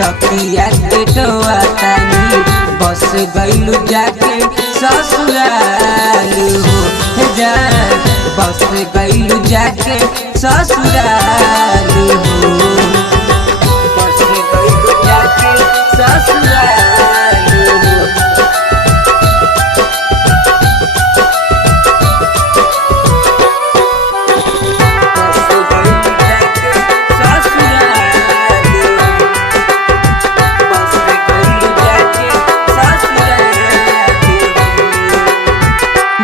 तकिया के टोआतानी बस गइलू जाके ससुराल हो जान बस गइलू जाके ससुराल हो बस गइलू जाके ससुराल हो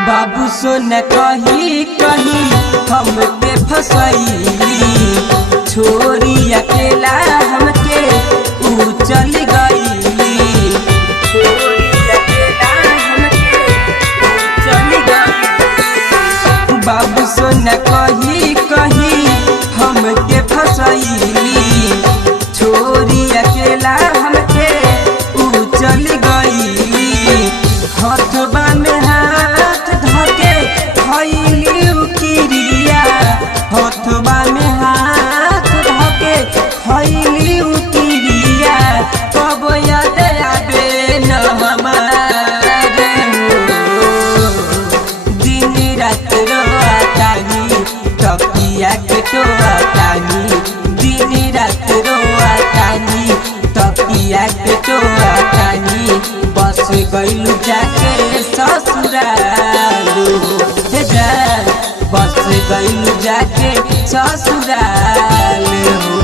बाबू सोना कही कही हम पे फसैली छोरी अकेला हमके ऊ चल गईली छोरी अकेला हमके ऊ चल गईली बाबू सोना कही कही हमके फसैली छोरी अकेला हमके ऊ चल गईली हथबा में हथबा में हाथ धके खैली उकिरिया कब याद आवे न हमारे दिन रात रोआतानी तकिया के टोआतानी दिन रात रोआतानी तकिया के टोआतानी बस गइलू जाके ससुराल हे जान बस गइलू जाके ससुराल हो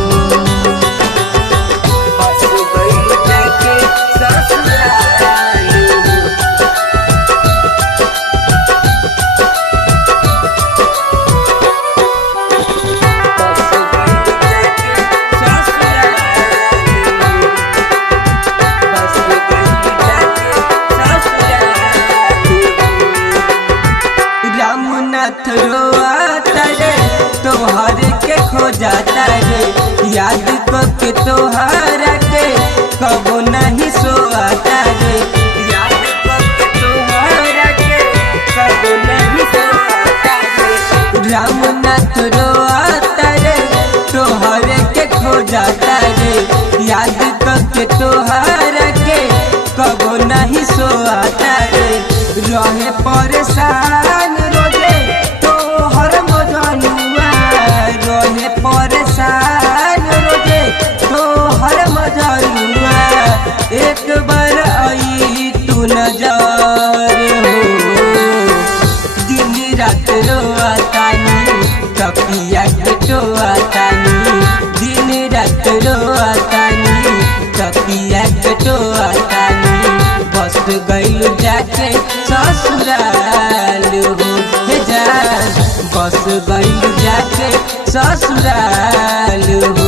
बस गइलू जाके ससुराल हो बस गइलू जाके ससुराल हो बस गइलू जाके ससुराल हो रामनाथ तोहर के खो जाता रे याद के तोहरा के कबो नहीं सोता रे याद के तोहरा के कबो नहीं सोता रे रामनाथ रोता रे तोहर के खो जाता रे याद के तोहरा के कबो नहीं सोता रे रहे परेशान रोजे तोहर मजनुआ रहे परेशान रोजे तोहर मजनुआ एक बार आई तू नजर हो दिन रात रोआतानी तकिया के टोआतानी दिन रात रोआतानी तकिया के टोआतानी बस गइलू जाके ससुराल हो हे जान बस गइलू जाके ससुराल हो।